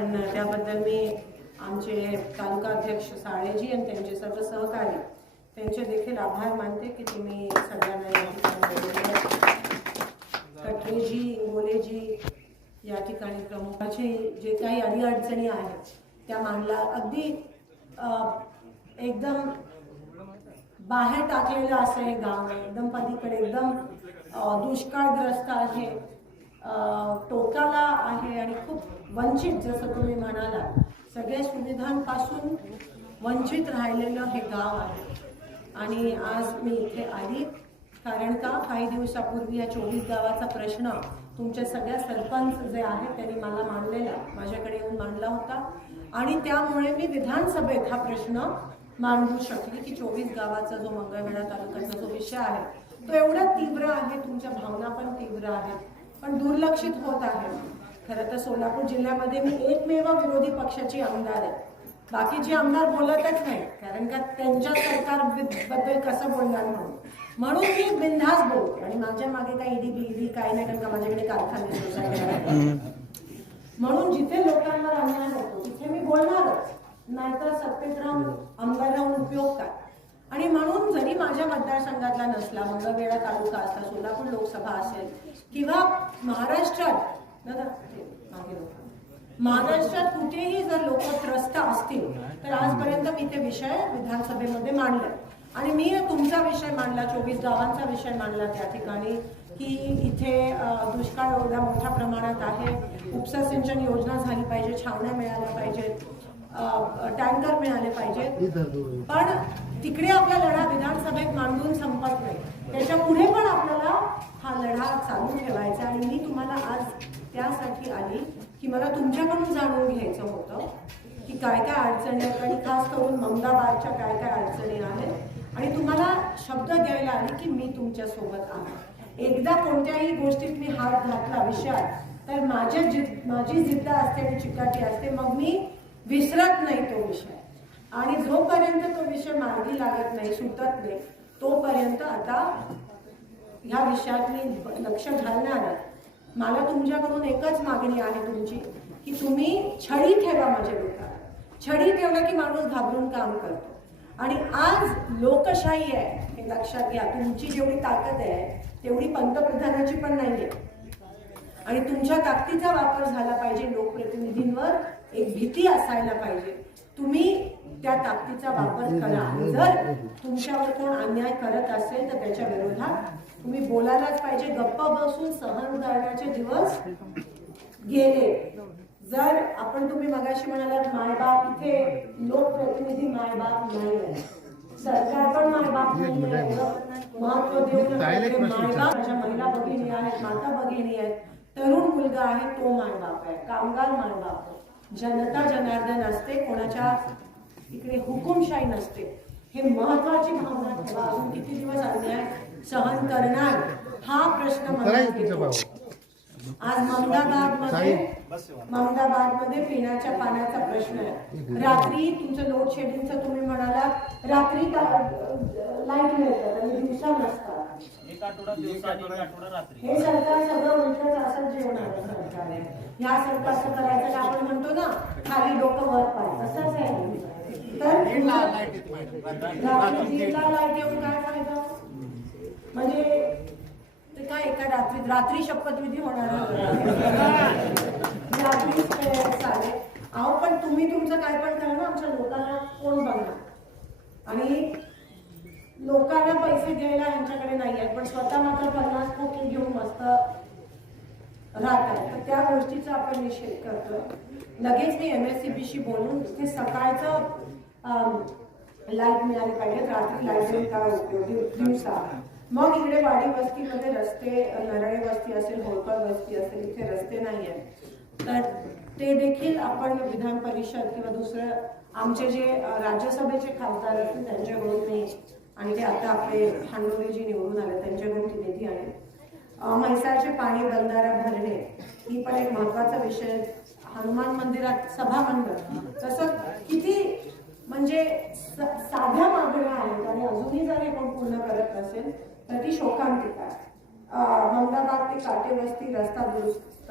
पण त्याबद्दल मी आमचे तालुका अध्यक्ष साळेजी आणि त्यांचे सर्व सहकारी त्यांचे देखील आभार मानते की तुम्ही सगळ्यांना या ठिकाणी कटरेजी इंगोलेजी या ठिकाणी प्रमुखाचे जे काही अडीअडचणी आहेत त्या मांडला. अगदी एकदम बाहेर टाकलेलं असं हे गाव आहे. एकदम पलीकडे एकदम दुष्काळग्रस्त आहे. टोकाला आहे आणि खूप वंचित जसं तुम्ही म्हणाला सगळ्या सुविधांपासून वंचित राहिलेलं हे गाव आहे. आणि आज मी इथे आली कारण का? काही दिवसापूर्वी या चोवीस गावाचा प्रश्न तुमच्या सगळ्या सरपंच जे आहेत त्यांनी मला मांडलेला माझ्याकडे येऊन मांडला होता. आणि त्यामुळे मी विधानसभेत हा प्रश्न मांडू शकली की चोवीस गावाचा जो मंगळवेढा तालुक्याचा जो विषय आहे तो एवढा तीव्र आहे तुमच्या भावना पण तीव्र आहेत. पण दुर्लक्षित होत आहे. खरं तर सोलापूर जिल्ह्यामध्ये मी एकमेव विरोधी पक्षाची आमदार आहे. बाकीचे आमदार बोलतच नाही कारण का त्यांच्या सरकारबद्दल कसं बोलणार म्हणून. म्हणून मी बिनधास बोलते आणि माझ्या मागे काही ईडी बिडी काय नाही कारण का माझ्याकडे कारखाने. म्हणून जिथे लोकांवर अन्याय होतो तिथे मी बोलणारच. नाहीतर सत्तेत राहून आमदार राहून उपयोग काय? आणि म्हणून जरी माझ्या मतदारसंघातला नसला मंगळवेढा तालुका असला सोलापूर लोकसभा असेल किंवा महाराष्ट्रात. महाराष्ट्रात कुठेही जर लोक त्रस्त असतील तर आजपर्यंत मी ते विषय विधानसभेमध्ये मांडले आणि मी तुमचा विषय मांडला चोवीस गावांचा विषय मांडला त्या ठिकाणी की इथे दुष्काळ एवढ्या मोठ्या प्रमाणात आहे उपसा सिंचन योजना झाली पाहिजे छावण्या मिळाल्या पाहिजेत टँकर मिळाले पाहिजेत. पण तिकडे आपला लढा विधानसभेत मांडून संपत नाही त्याच्या पुढे पण आपल्याला हा लढा चालू ठेवायचा आणि मी तुम्हाला आज त्यासाठी आली की मला तुमच्याकडून जाणून घ्यायचं होतं की काय काय अडचणी आहेत आणि खास करून ममदाबादच्या काय काय अडचणी आहेत. आणि तुम्हाला शब्द द्यायला आले की मी तुमच्यासोबत आहे. एकदा कोणत्याही गोष्टीत मी हात घातला विषयात तर माझ्या जिद माझी जिद्द असते आणि चिकाटी असते. मग मी विसरत नाही तो विषय. आणि जोपर्यंत तो विषय मार्गी लागत नाही सुटत नाही. तोपर्यंत आता ह्या विषयात मी लक्ष घालणार आहे. मला तुमच्याकडून एकच मागणी आहे तुमची की तुम्ही छडी ठेवा माझ्या डोक्यात. छडी ठेवला की माणूस घाबरून काम करतो. आणि आज लोकशाही आहे हे लक्षात घ्या. तुमची जेवढी ताकद आहे तेवढी पंतप्रधानाची पण नाही आहे आणि तुमच्या ताकदीचा वापर झाला पाहिजे लोकप्रतिनिधींवर एक भीती असायला पाहिजे. तुम्ही त्या ताकदीचा वापर करा. आणि जर तुमच्यावर कोण अन्याय करत असेल तर त्याच्या विरोधात तुम्ही बोलायलाच पाहिजे. गप्प बसून सहन करण्याचे दिवस गेले. जर आपण तुम्ही मगाशी म्हणालात मायबाप इथे लोकप्रतिनिधी मायबाप नाही आहे सरकार पण मायबाप महत्त्व देऊन मायबाप माझ्या महिला भगिनी आहेत माता भगिनी आहेत. तरुण मुलगा आहे तो मायबाप आहे. कामगार मायबाप आहे. जनता जनार्दन असते कोणाच्या इकडे हुकुमशाही नसते. हे महत्वाची भावना ठेवा अजून किती दिवस अन्याय सहन करणार? हा प्रश्न मला. आज ममदाबादमध्ये ममदाबादमध्ये पिण्याच्या पाण्याचा प्रश्न आहे. रात्री तुमचं लोड शेडिंगचं तुम्ही म्हणाला रात्री लाइट मिळतात आणि दिवसा नसतात एक आठवडा दिवसा आणि एक आठवडा रात्री. हे सरकार सगळं उलटच असं जेवणार सरकार आहे. या सरकारचं करायचं आपण म्हणतो ना खाली डोकं वर पाय. तसंच आहे. तर दीडला लाइट येऊन काय फायदा म्हणजे ते काय एका रात्री रात्री शपथविधी होणार रात्री चालेल अहो पण तुम्ही तुमचं काय पण करा ना आमच्या लोकांना कोण बघणार आणि लोकांना पैसे द्यायला ह्यांच्याकडे नाही आहेत पण स्वतः मात्र पन्नास कोटी घेऊन मस्त राहतात तर त्या गोष्टीचा आपण निषेध करतो लगेच मी एम एस सी बीशी बोलून ते सकाळचं Um, लाइट मिळाली पाहिजे. रात्री लाइट काय उपयोग दिवसा मग इकडे वाडी वस्तीमध्ये रस्ते नरळे वस्ती असेल होळकर वस्ती असेल इथे रस्ते नाही आहेत तर ते देखील आपण विधान परिषद किंवा दुसरं आमचे जे राज्यसभेचे खासदार असतील त्यांच्याकडून मी आणि ते आता आपले खांडोळे जे निवडून आले त्यांच्याकडून ती निधी आहे. म्हैसाळचे पाणी बंधारा भरणे ही पण एक महत्त्वाचा विषय. हनुमान मंदिरात सभा मंडळ तसं किती म्हणजे साध्या मागण्या आहेत आणि अजूनही जर हे कोण पूर्ण करत नसेल तर ती शोकांतिका अहमदाबाद ते काटेवस्ती रस्ता दुरुस्त